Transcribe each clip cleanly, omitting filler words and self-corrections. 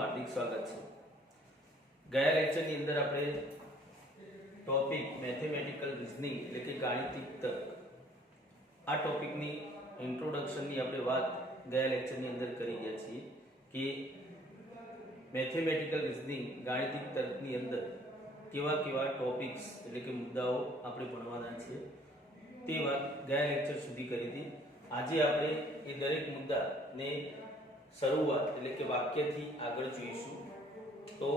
हार्दिक स्वागत है। गया लेक्चर ની અંદર આપણે ટોપિક મેથેમેટિકલ રીઝનિંગ એટલે કે ગાણિતિક તર્ક આ ટોપિક ની ઇન્ટ્રોડક્શન ની આપણે વાત ગયા લેક્ચર ની અંદર કરી ગયા છીએ કે મેથેમેટિકલ રીઝનિંગ ગાણિતિક તર્ક ની અંદર કેવા કેવા ટોપિક્સ એટલે કે મુદ્દાઓ આપણે ભણવાના છે તે વાત ગયા લેક્ચર સુધી કરી હતી। આજે આપણે એ દરેક મુદ્દાને શરૂઆત એટલે કે વાક્યથી આગળ જોઈશું। તો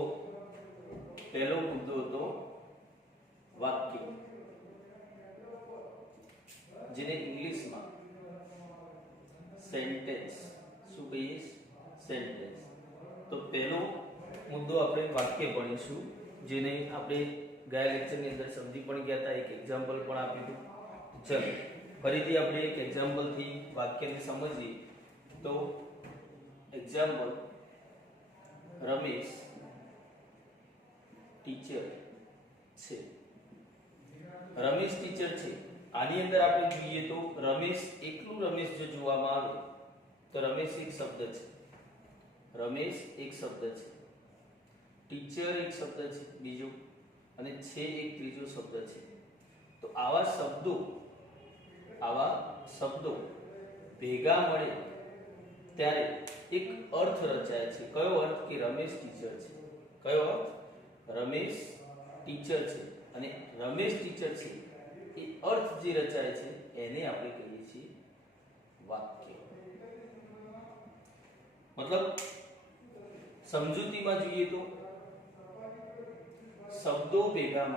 પહેલો મુદ્દો હતો વાક્ય, જેને ઇંગ્લિશમાં સેન્ટેન્સ શું કહીએ? સેન્ટેન્સ। તો પહેલો મુદ્દો આપણે વાક્ય ભણીશું, જેને આપણે ગયા લેક્ચરની અંદર સમજી પણ ગયા હતા, એક એક્ઝામ્પલ પણ આપ્યું હતું। ચલો ફરીથી આપણે એક એક્ઝામ્પલથી વાક્યને સમજીએ। તો એક્ઝામ્પલ, રમેશ ટીચર છે। રમેશ ટીચર છે, આની અંદર આપણે જોઈએ તો રમેશ એકલું રમેશ જો જોવામાં આવે તો રમેશ એક શબ્દ છે, રમેશ એક શબ્દ છે, ટીચર એક શબ્દ છે બીજો, અને છે એક ત્રીજો શબ્દ છે। તો આવા શબ્દો ભેગા મળે ત્યારે એક અર્થ રચાય છે। કયો અર્થ? કે રમેશ ટીચર છે। કયો અર્થ? રમેશ ટીચર છે। અને રમેશ ટીચર છે એ અર્થ જે રચાય છે એને આપણે કહીએ છીએ વાક્ય। મતલબ સમજૂતીમાં જોઈએ તો શબ્દો ભેગા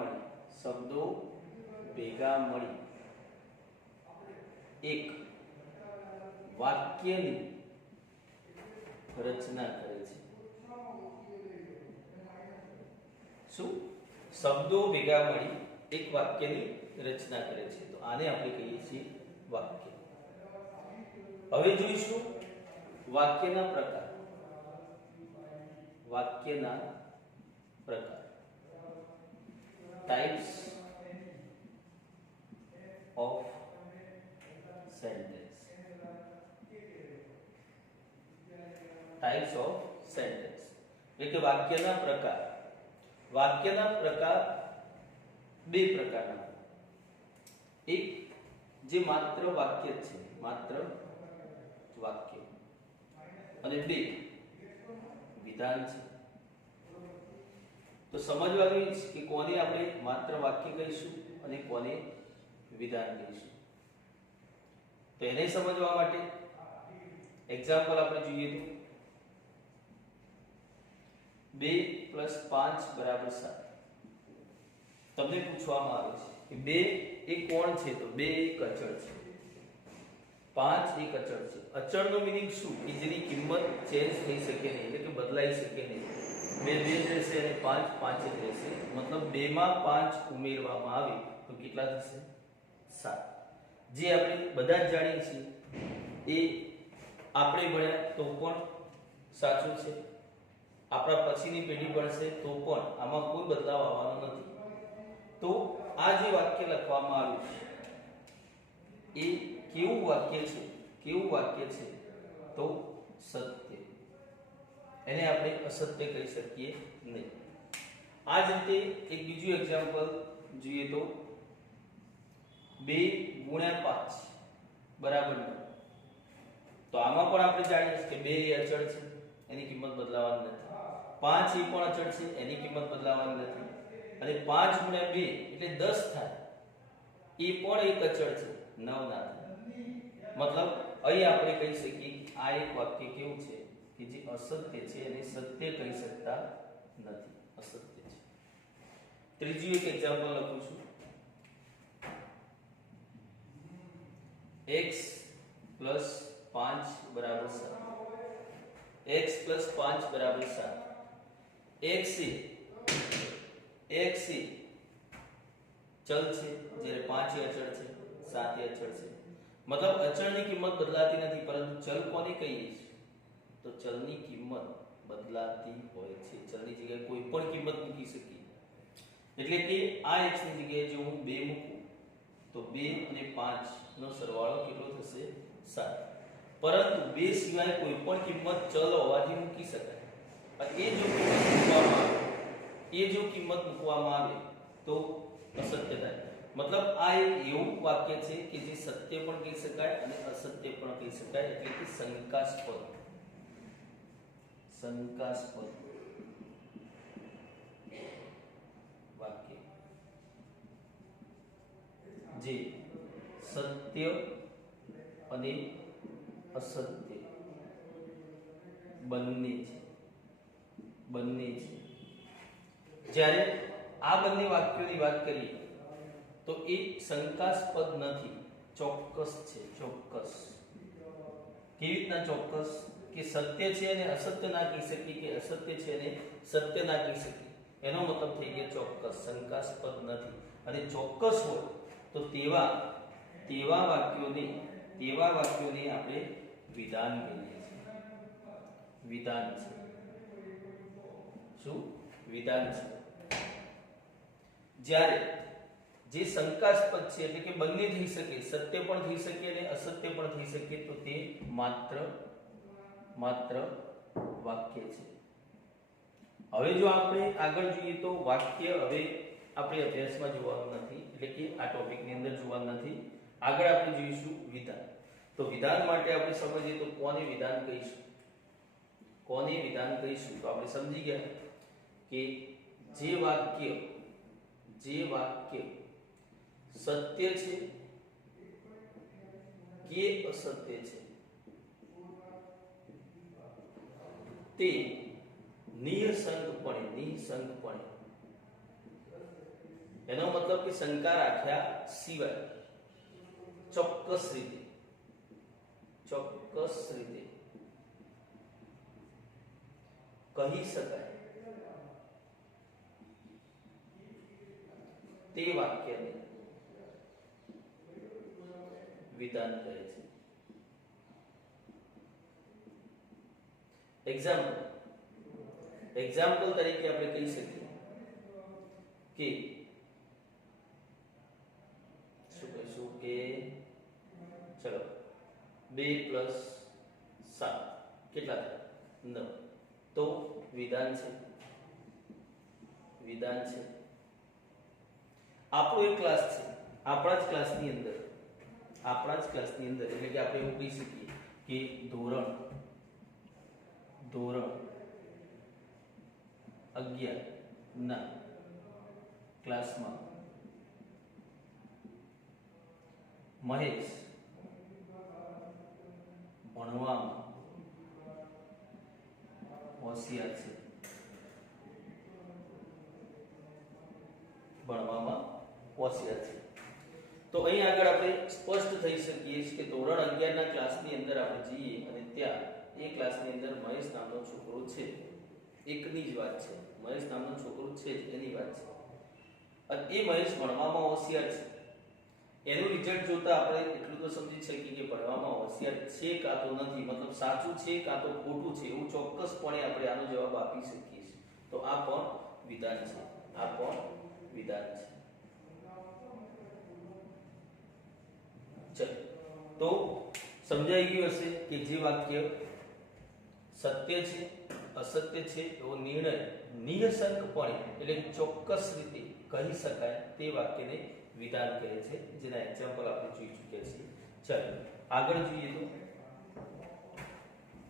મળી એક વાક્યની રચના કરે છે। શું? શબ્દો ભેગા મળી એક વાક્યની રચના કરે છે, તો આને આપણે કહીએ છીએ વાક્ય। હવે જોઈશું વાક્યના પ્રકાર। Types of sentence. Types of sentence એટલે કે વાક્યના પ્રકાર। વાક્યના પ્રકાર બે પ્રકારના, એક જે માત્ર વાક્ય છે, માત્ર વાક્ય, અને બે વિધાન છે। તો સમજવાનું છે કે કોને આપણે માત્ર વાક્ય કહીશું અને કોને વિધાન કહીશું। તો એને સમજવા માટે એક્ઝામ્પલ આપણે જોઈએ તો 2 + 5 = 7। તમને પૂછવામાં આવે છે કે 2 એ કોણ છે? તો 2 એક અચળ છે, 5 એક અચળ છે। અચળનો મીનિંગ શું? કે જેની કિંમત ચેન્જ થઈ શકે નહીં, એટલે કે બદલાઈ શકે નહીં। 2 2 જ રહેશે અને 5 5 જ રહેશે। મતલબ 2 માં 5 ઉમેરવામાં આવે તો કેટલા થશે? 7। જે આપણે બધા જ જાણીએ છીએ એ આપણે ભણ્યા તો પણ સાચું છે, આપણા પછીની પેઢી ભણશે તો પણ આમાં કોઈ બદલાવ આવવાનો નથી। તો આ જે વાક્ય લખવામાં આવ્યું છે એ કેવું વાક્ય છે? તો સત્ય। એને આપણે અસત્ય કહી શકીએ નહીં। આ જ રીતે એક બીજું એક્ઝામ્પલ જોઈએ તો 2 × 5 = 9। તો આમાં પણ આપણે જાણીએ છીએ કે 2 એ અચળ છે, એની કિંમત બદલાવાની નથી, 5 એ પણ અચળ છે, એની કિંમત બદલાવાની નથી, અને 5 × 2 એટલે 10 થાય, એ પણ એક અચળ છે, 9 ના થાય। મતલબ અહીં આપણે કહી શકીએ કે આ એક વાક્ય કેવું છે કે જે અસત્ય છે, એને સત્ય કહી શકતા નથી, અસત્ય છે। ત્રીજું એક એક્ઝામ્પલ લખું છું, x + 5 = 7। x + 5 = 7। x એ ચલ છે, જ્યારે 5 એ અચળ છે, 7 એ અચળ છે। મતલબ અચળની કિંમત બદલાતી નથી, પરંતુ ચલ કોને કહીએ છીએ? તો ચલની કિંમત બદલાતી હોય છે, ચલની જગ્યાએ કોઈ પણ કિંમત મૂકી શકીએ। એટલે કે આ x ની જગ્યાએ જો હું 2 મૂકું તો 2 અને 5 નો સરવાળો કેટલો થશે? 7। પરંતુ 2 સિવાય કોઈ પણ કિંમત ચલ હોવાથી મૂકી શકાય। અને એ જો કિંમત મૂકવામાં આવે, એ જો કિંમત મૂકવામાં આવે તો અસત્ય થાય. મતલબ આ એક એવું વાક્ય છે કે જે સત્ય પણ કહી શકાય અને અસત્ય પણ કહી શકાય, એટલે કે શંકાસ્પદ. શંકાસ્પદ વાક્ય જે સત્ય અને અસત્ય બંને છે. જ્યારે આ બંને વાક્યોની વાત કરીએ તો એ શંકાસ્પદ નથી, ચોક્કસ છે. ચોક્કસ કેવી રીતના ચોક્કસ? કે સત્ય છે અને અસત્ય ના કહી શકીએ, કે અસત્ય છે અને સત્ય ના કહી શકીએ. એનો મતલબ થઈ ગયો ચોક્કસ. શંકાસ્પદ નથી. અને ચોક્કસ હોય તો તેવા વાક્યોને આપણે વિધાન કહીએ છીએ. વિધાન છે. શું? વિધાન છે. જ્યારે જે શંકાસ્પદ છે એટલે કે બંને થઈ શકે, સત્ય પણ થઈ શકે અને અસત્ય પણ થઈ શકે, તો તે માત્ર વાક્ય છે. હવે જો આપણે આગળ જોઈએ તો વાક્ય હવે આપણે અભ્યાસમાં જોવાનું નથી, એટલે કે આ ટોપિકની અંદર જોવાનું નથી. આગળ આપણે જોઈશું વિધાન. તો વિધાન માટે આપણે સમજીએ તો કોને વિધાન કહીશું? કોને વિધાન કહીશું? તો આપણે સમજી ગયા કે જે વાક્ય સત્ય છે કે અસત્ય છે તે નિસંકપણે, એનો મતલબ કે શંકા રાખ્યા સિવાય ચોક્કસ રીતે કહી શકાય તે વાક્યને વિધાન કહે છે. એક્ઝામ્પલ તરીકે આપણે કહી શકીએ કે શું કહીશું કે ચલો 2 + 7 કેટલા થાય? 9. તો વિધાન છે. આપણો એક ક્લાસ છે, આપણા જ ક્લાસની અંદર એટલે કે આપણે એવું કહી શકીએ કે ધોરણ 11 ના ક્લાસમાં મહેશ ભણવામાં હોશિયાર છે. તો અહીં આગળ આપણે સ્પષ્ટ થઈ શકીએ કે ધોરણ 11 ના ક્લાસની અંદર આપણે જઈએ અને ત્યાં એ ક્લાસની અંદર મહેશ નામનો છોકરો છે. એકની જ વાત છે, મહેશ નામનો છોકરો છે એની વાત છે. અને એ મહેશ ભણવામાં હોશિયાર છે. એનું રિઝલ્ટ જોતા આપણે એટલું તો સમજી શકીએ કે ભણવામાં હોશિયાર છે કાં તો નથી, મતલબ સાચું છે કાં તો ખોટું છે, એવું ચોક્કસપણે આપણે આનો જવાબ આપી શકીએ છીએ. તો આ પણ વિધાન છે. ચલો, તો સમજાઈ ગયું હશે કે જે વાક્ય સત્ય છે, અસત્ય છે એવો નિર્ણય નિઃશંકપણે એટલે ચોક્કસ રીતે કહી શકાય તે વાક્યને વિધાન કહે છે, જેના એક્ઝામ્પલ આપણે જોઈ ચૂક્યા છીએ. ચાલો આગળ જોઈએ તો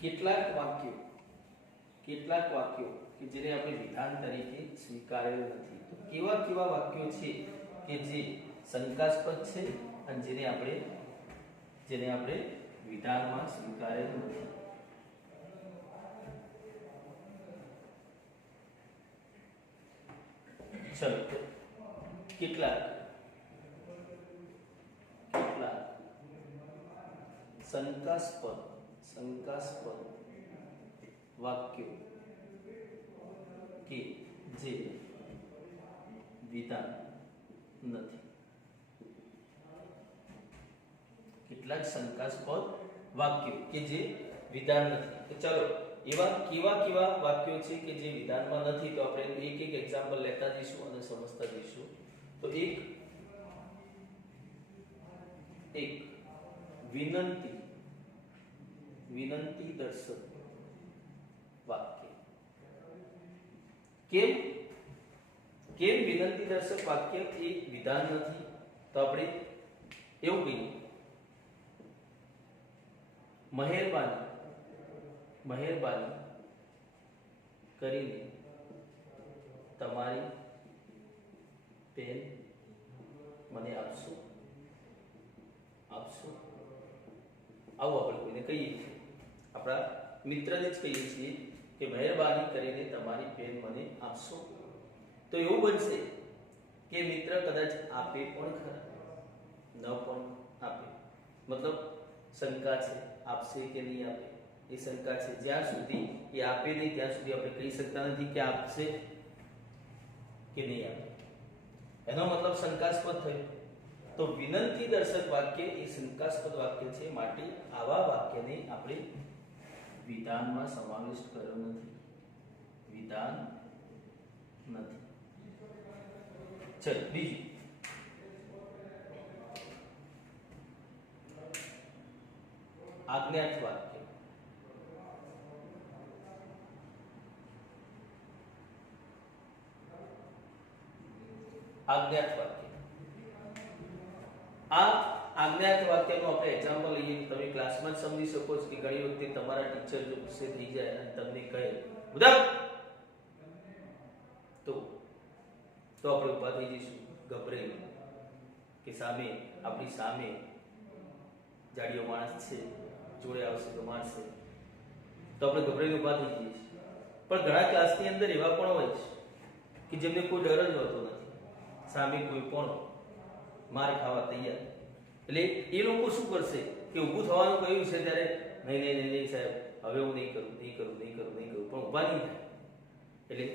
કેટલાક વાક્યો કે જેને આપણે વિધાન તરીકે સ્વીકારેલ નથી. તો કેવા વાક્યો છે કે જે શંકાસ્પદ છે અને જેને આપણે વિધાનમાં સ્વીકારેલ નથી? ચલો, કેટલાક શંકાસ્પદ વાક્યો કે જે વિધાન નથી. કેટલાક શંકાસ્પદ વાક્યો કે જે વિધાન નથી. તો ચાલો એવા કેવા વાક્યો છે કે જે વિધાનમાં નથી, તો આપણે એક એક્ઝામ્પલ લેતા જઈશું અને સમજતા જઈશું. તો એક વિનંતી દર્શક વાક્ય. કેમ કેમ વિનંતી દર્શક વાક્ય એ વિધાન નથી? તો આપણે એવું કહીએ, મહેરબાની મહેરબાની કરીને તમારી પેન મને આપશો આપશો આવું આપણે કોઈને કહીએ છીએ, આપણા મિત્રને જ કહીએ છીએ કે મહેરબાની કરીને તમારી પેન મને આપશો. તો એવું બનશે કે મિત્ર કદાચ આપે પણ ખરા, ન પણ આપે. મતલબ શંકા છે, આપશે કે નહીં આપે એ શંકા છે. જ્યાં સુધી એ આપે નહીં ત્યાં સુધી આપણે કહી શકતા નથી કે આપશે કે નહીં આપે. એનો મતલબ શંકાસ્પદ થયું. તો વિનંતી દર્શક વાક્ય એ શંકાસ્પદ વાક્ય છે, માટે આવા વાક્યને આપણે વિધાનમાં સમાવિષ્ટ કર્યો નથી, વિધાન નથી. ચલો બીજું, આજ્ઞાર્થ વાક્ય. આજ્ઞાર્થ વાક્ય, આ આજ્ઞાર્થ વાક્યનું આપણે એક્ઝામ્પલ લઈએ. તમે ક્લાસમાં જ સમજી શકો છો કે ઘણી વખતે તમારા ટીચર જો ગુસ્સે થઈ જાય અને તમને કહે ઉદા, તો આપણે ઊભા થઈ જઈશું ગભરાઈને, કે સામે આપણી સામે જાડિયો માણસ છે, જોડે આવશે તો મારશે, તો આપણે ગભરાઈને ઊભા થઈ જઈએ છીએ. પણ ઘણા ક્લાસની અંદર એવા પણ હોય છે કે જેમને કોઈ ડર જ હોતો નથી, સામે કોઈ પણ માર ખાવા તૈયાર. એટલે એ લોકો શું કરશે કે ઊભું થવાનું કહ્યું છે ત્યારે નહીં નહીં નહીં નહીં સાહેબ, હવે હું નહીં કરું નહીં કરું નહીં કરું નહીં કરું, પણ ઊભા નહીં થાય. એટલે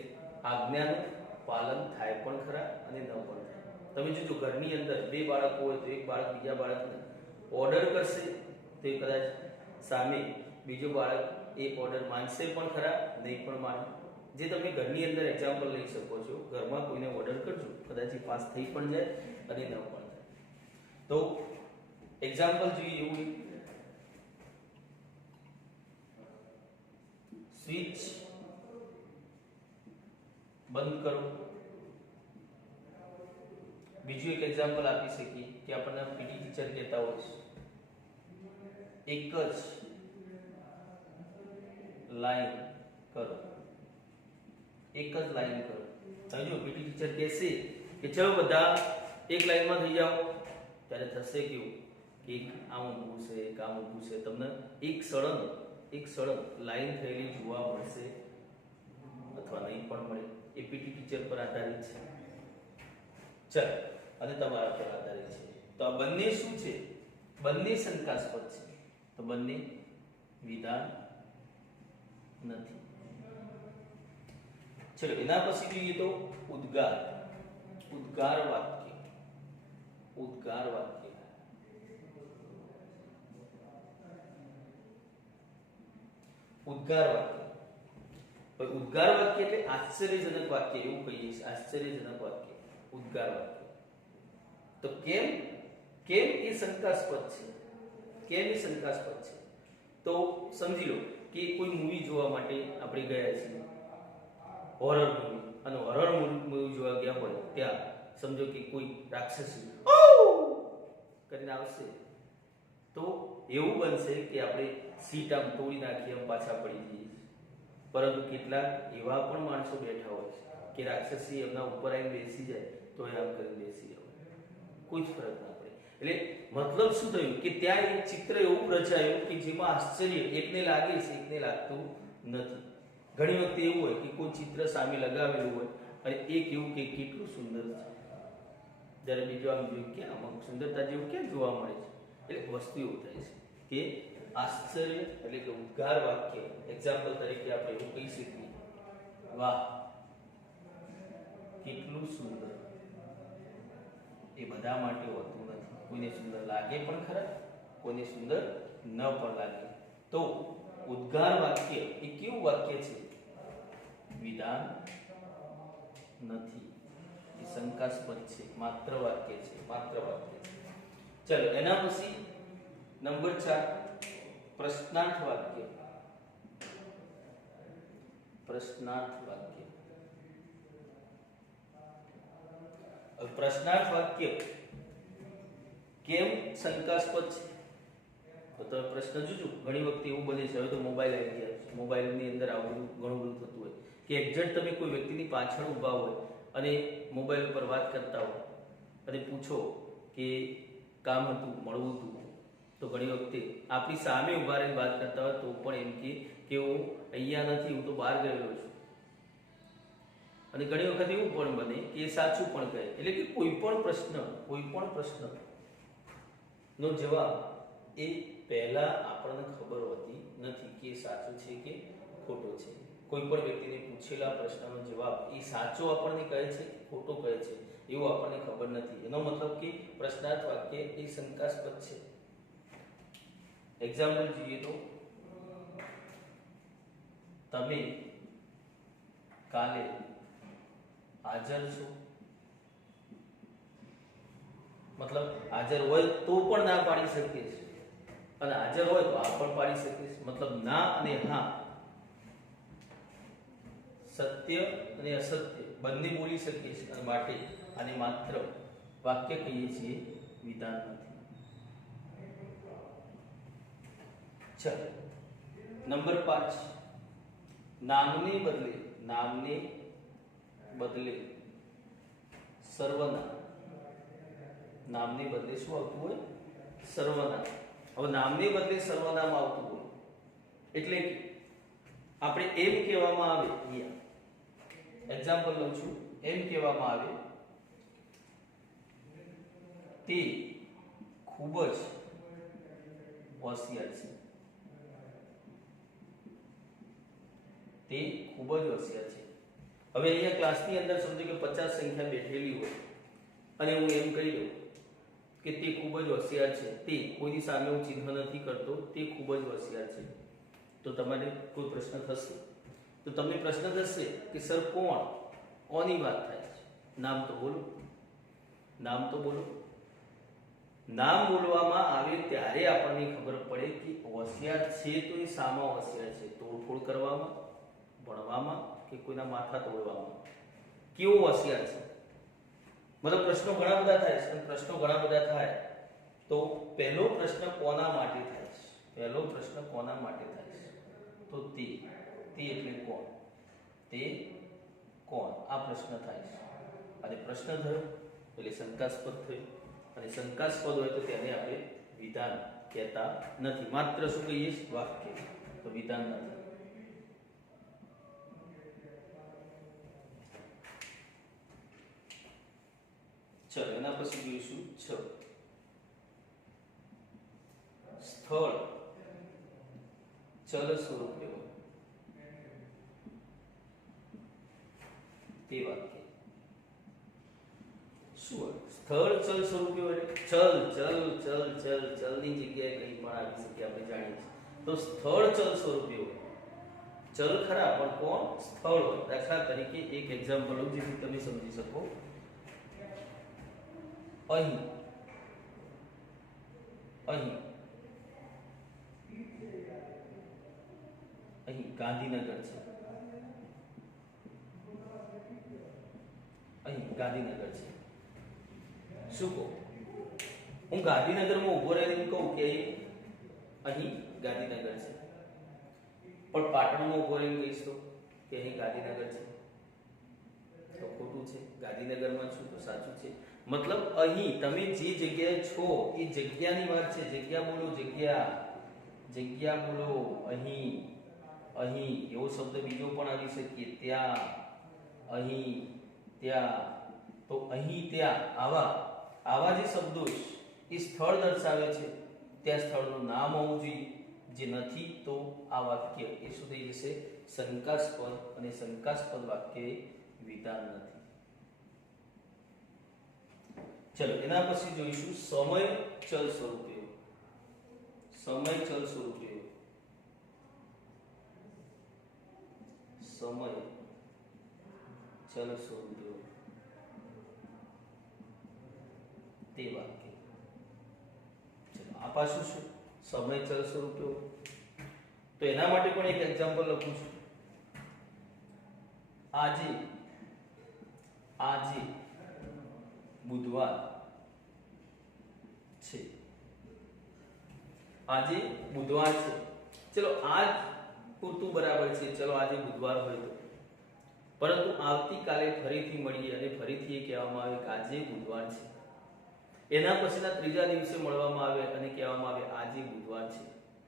આજ્ઞાનું પાલન થાય પણ ખરા અને ન પણ થાય. તમે જોજો ઘરની અંદર બે બાળકો હોય તો એક બાળક બીજા બાળકને ઓર્ડર કરશે તો એ કદાચ સામે બીજો બાળક એ ઓર્ડર માનશે પણ ખરા, નહીં પણ માને. જે તમે ઘરની અંદર એક્ઝામ્પલ લઈ શકો છો, ઘરમાં કોઈને ઓર્ડર કરજો, કદાચ એ પાસ થઈ પણ જાય અને ન પણ થાય. તો એક્ઝામ્પલ જોઈએ એવું, સ્વિચ બંધ કરો. બીજું એક એક્ઝામ્પલ આપી શકીએ કે આપણને પીટી ટીચર કહેતા હોય છે એક જ લાઈન કરો, એક જ લાઈન કરો. હવે જો પીટી ટીચર કહેશે કે ચલો બધા એક લાઈનમાં થઈ જાઓ, ત્યારે થશે કેવું કે આમ ઊભું છે એક આમ ઊભું છે, તમને એક સળંગ લાઈન થયેલી જોવા મળશે અથવા નહીં પણ મળે. એ પીટી ટીચર પર આધારિત છે, ચલ અને તમારા પર આધારિત છે. તો આ બંને શું છે? બંને શંકાસ્પદ છે, તો બંને વિધાન નથી. ચલો એના પછી જોઈએ તો ઉદ્ગાર. ઉદ્ગાર વાક્ય. ઉદ્ગાર વાક્ય ઉદ્ગાર વાક્ય. ઉદ્ગાર વાક્ય એટલે આશ્ચર્યજનક વાક્ય, એવું કહીએ છીએ, આશ્ચર્યજનક વાક્ય ઉદ્ગાર વાક્ય. તો કેમ એ શંકાસ્પદ છે? કેમ એ શંકાસ્પદ છે? તો સમજી લો કે કોઈ મૂવી જોવા માટે આપણે ગયા છીએ, હોરર મૂવી, અને હોરર મૂવી જોવા ગયા હોય ત્યાં સમજો કે કોઈ રાક્ષસી કરીને આવશે, તો એવું બનશે કે આપણે સીટ આમ તોડી નાખીએ, આમ પાછા પડી જઈએ. પરંતુ કેટલાક એવા પણ માણસો બેઠા હોય છે કે રાક્ષસી એમના ઉપર આવીને બેસી જાય તો એ આમ કરીને બેસી જાય, કોઈ જ ફરક ના પડે. એટલે મતલબ શું થયું કે ત્યાં એક ચિત્ર એવું રચાયું કે જેમાં આશ્ચર્ય એકને લાગે છે, એકને લાગતું નથી. ઘણી વખતે એવું હોય કે કોઈ ચિત્ર સામે લગાવેલું હોય અને એક એવું કે કેટલું સુંદર છે, જ્યારે બીજો આમ જોયું કે આમાં સુંદરતા જેવું કેમ જોવા મળે છે. એટલે વસ્તુ એવું થાય છે કે આશ્ચર્ય એટલે કે ઉદ્ગાર વાક્ય. એક્ઝામ્પલ તરીકે આપણે એવું કહી શકીએ, વાહ કેટલું સુંદર. એ બધા માટે હોતું નથી, કોઈને સુંદર લાગે પણ ખરા, કોઈને સુંદર ન પણ લાગે. તો ઉદ્ગાર વાક્ય એ કેવું વાક્ય છે? વિધાન નથી, એ શંકાસ્પદ છે, માત્ર વાક્ય છે, માત્ર વાક્ય છે. ચલો એના પછી નંબર 4 પ્રશ્નાર્થ વાક્ય. પ્રશ્નાર્થ વાક્ય प्रश्नार्थ वाक्य केम शंकास्पद छे तो તમે પ્રશ્ન જોજો ઘણી વખત એવું બને છે હવે તો મોબાઈલ આવી ગયા છે મોબાઈલની અંદર આવું ઘણું બધું થતું હોય કે એક્ઝેક્ટ તમે કોઈ વ્યક્તિની પાછળ ઊભા હોય અને મોબાઈલ ઉપર વાત કરતા હોય અને પૂછો કે કામ હતું મળવું હતું તો ઘણી વખતે આપણી સામે ઊભા રહીને વાત કરતા હોય તો પણ એમ કે હું અહીંયા નથી હું તો બહાર ગયેલો છું અને ઘણી વખત એવું પણ બને કે એ સાચું પણ કહે એટલે કે કોઈ પણ પ્રશ્ન નો જવાબ એ પહેલા આપણને ખબર હોતી નથી કે એ સાચું છે કે ખોટો છે કોઈ પણ વ્યક્તિને પૂછેલા પ્રશ્નનો જવાબ એ સાચો આપણને કહે છે કે ખોટો કહે છે એવું આપણને ખબર નથી એનો મતલબ કે પ્રશ્નાર્થ વાક્ય એ શંકાસ્પદ છે એક્ઝામ્પલ જોઈએ તો તમે કાલે હાજર છો मतलब हाजर होय तो पण ना पाड़ी सके અને હાજર હોય તો આ પણ પાડી શકીશ मतलब ના અને હા સત્ય અને અસત્ય બંને બોલી શકીએ છીએ અને માટે આને માત્ર વાક્ય કહીએ છીએ વિધાન નથી ચલો નંબર 5 નામને બદલે સર્વનામ નામને બદલે શું આવતું હોય સર્વનામ હવે નામને બદલે સર્વનામ આવતું હોય એટલે કે આપણે એમ કહેવામાં આવે અહીંયા એક્ઝામ્પલ લઉં છું એમ કહેવામાં આવે તે ખૂબ જ હોશિયાર છે તે ખૂબ જ હોશિયાર છે હવે અહીંયા ક્લાસની અંદર સમજો કે 50 સંખ્યા બેઠેલી હોય અને હું એમ કહી દઉં કે તે ખૂબ જ હોશિયાર છે તે કોઈની સામે હું ચિહ્ન નથી કરતો તે ખૂબ જ હોશિયાર છે તો તમારે કોઈ પ્રશ્ન થશે તો તમને પ્રશ્ન થશે કે સર કોની વાત થાય છે નામ તો બોલો નામ બોલવામાં આવે ત્યારે આપણને ખબર પડે કે હોશિયાર છે તો એ સામા હોશિયાર છે તોડફોડ કરવામાં ભણવામાં કે કોઈના માથા તોડવામાં કેવો હોશિયાર છે मतलब प्रश्नों घणा બધા થાય છે પ્રશ્નો ઘણા બધા થાય તો પહેલો પ્રશ્ન કોના માટે થાય છે પહેલો પ્રશ્ન કોના માટે થાય છે તો તે એટલે કોણ તે કોણ આ પ્રશ્ન થાય છે અને પ્રશ્ન થયો એટલે શંકાસ્પદ થયો અને શંકાસ્પદ હોય તો તેને આપણે વિધાન કહેતા નથી માત્ર શું કહીએ વાક્ય તો વિધાન નથી चलो एना પછી જોઈશું 6 સ્થળ ચલ સ્વરૂપે તે વાક્ય શું સ્થળ ચલ સ્વરૂપે ચલ ની જગ્યાએ કંઈ પણ આવી શકે આપણે જાણીએ છીએ તો સ્થળ ચલ સ્વરૂપે હોય ચલ ખરા પણ કોણ સ્થળ હોય દાખલા તરીકે એક એક્ઝામ્પલ લઉં જેથી તમે સમજી શકો અહીં ગાંધીનગર છે અહીં ગાંધીનગર છે શું કહું હું ગાંધીનગરમાં ઉભો રહીને કહું કે અહીં ગાંધીનગર છે પણ પાટણમાં ઉભો રહીને કહીશ તો કે અહીં ગાંધીનગર છે તો ખોટું છે ગાંધીનગરમાં છું તો સાચું છે मतलब અહીં તમે જે જગ્યાએ છો એ જગ્યાની વાત છે જગ્યા બોલો અહીં એવો શબ્દ બીજો પણ આવી શકે ત્યાં અહીં ત્યાં તો અહીં ત્યાં આવા જે શબ્દો એ સ્થળ દર્શાવે છે ત્યાં સ્થળનું નામ હોવું જોઈએ જે નથી તો આ વાક્ય એ શું થઈ જશે શંકાસ્પદ અને શંકાસ્પદ વાક્ય વિધાન નથી चलो એના પછી જોઈશું સમય ચલ સ્વરૂપે સમય ચલ સ્વરૂપે તે વાક્ય ચલો આ પાછું શું સમય ચલ સ્વરૂપે તો એના માટે પણ એક એક્ઝામ્પલ લખું છું આજે બુધવાર છે, આજે બુધવાર છે. ચલો આજ પૂરતું બરાબર છે. ચલો આજે બુધવાર હોય તો, પરંતુ આવતીકાલે ફરીથી મળીએ અને ફરીથી એ કહેવામાં આવે કે આજે બુધવાર છે. એના પછીના ત્રીજા દિવસે મળવામાં આવે અને કહેવામાં આવે આજે બુધવાર છે,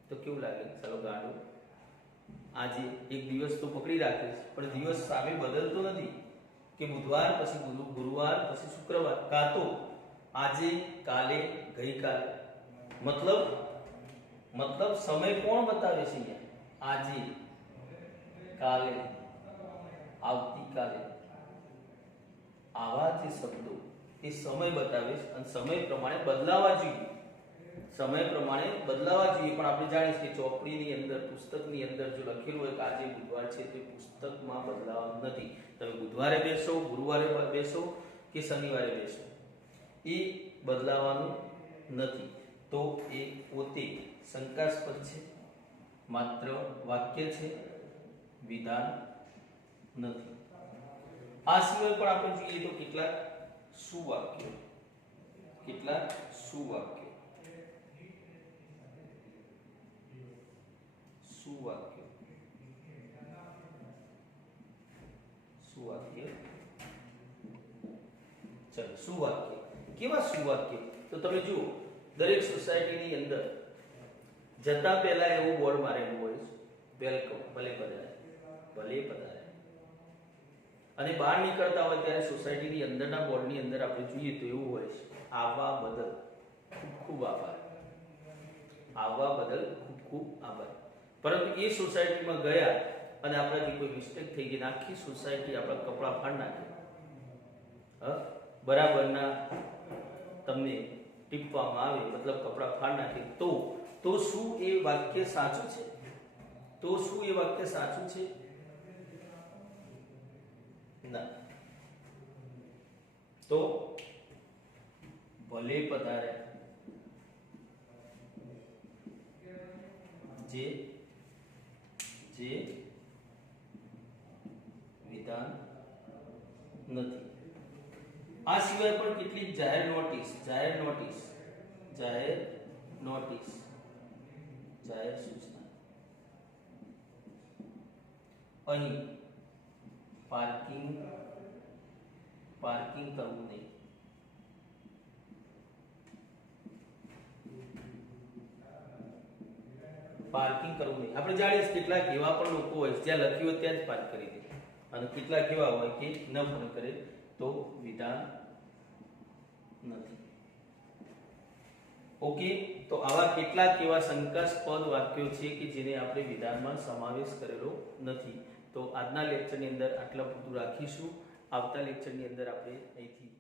તો કેવું લાગે? ચાલો ગાડો આજે એક દિવસ તો પકડી રાખે છે, પણ દિવસ સામે બદલતો નથી કે બુધવાર પછી ગુરુવાર પછી શુક્રવાર, કાં તો આજે કાલે ગઈકાલે. મતલબ સમય કોણ બતાવે છે અહીંયા? આજે, કાલે, આવતીકાલે. આવા જે શબ્દો એ સમય બતાવે છે અને સમય પ્રમાણે બદલાવા જોઈએ. સમય પ્રમાણે બદલાવા જોઈએ. પણ આપણે જાણીએ છીએ કે ચોપડીની અંદર, પુસ્તકની અંદર જો લખેલું હોય કે આજે બુધવાર છે તો પુસ્તકમાં બદલાવાનું નથી. તમે બુધવારે બેસો, ગુરુવારે બેસો કે શનિવારે બેસો, એ બદલાવાનું નથી. તો એ પોતે શંકાસ્પદ છે, માત્ર વાક્ય છે, વિધાન નથી. આ સિવાય પણ આપણે જોઈએ તો કેટલાક સુવાક્યો ચલો સુવાક્ય. કેવા સુવાક્ય? તો તમે જુઓ, દરેક સોસાયટીની અંદર જતા પહેલા એવું બોર્ડ મારેલું હોય છે, વેલકમ, ભલે પધારે. અને બહાર નીકળતા હોય ત્યારે સોસાયટીની અંદરના બોર્ડની અંદર આપણે જોઈએ તો એવું હોય છે, આવવા બદલ ખૂબ ખૂબ આભાર. આવવા બદલ ખૂબ ખૂબ આભાર. પરંતુ એ સોસાયટીમાં ગયા અને આપણાથી કોઈ મિસ્ટેક થઈ ગઈ, આખી સોસાયટી આપણા કપડાં ફાડ નાખે, બરાબરના તમને ટીપવામાં આવે, મતલબ કપડાં ફાડ નાખે, તો શું એ વાક્ય સાચું છે? ના. તો ભલે પધાર્યા, જે વિધાન નથી. આ સિવાય પણ કેટલીક જાહેર સૂચના. અહીં પાર્કિંગ કરવું નહીં. આપણે જાણીએ કેટલાક એવા પણ લોકો હોય જ્યાં લખ્યું હોય ત્યાં જ પાર્ક કરી દે, અને કેટલાક એવા હોય કે ન પણ કરે, તો વિધાન નથી. ઓકે, તો આવા કેટલાક એવા શંકાસ્પદ વાક્યો છે કે જેને આપણે વિધાનમાં સમાવેશ કરેલો નથી. તો આજના લેક્ચરની અંદર આટલા પૂરતું રાખીશું. આવતા લેક્ચરની અંદર આપણે અહીંથી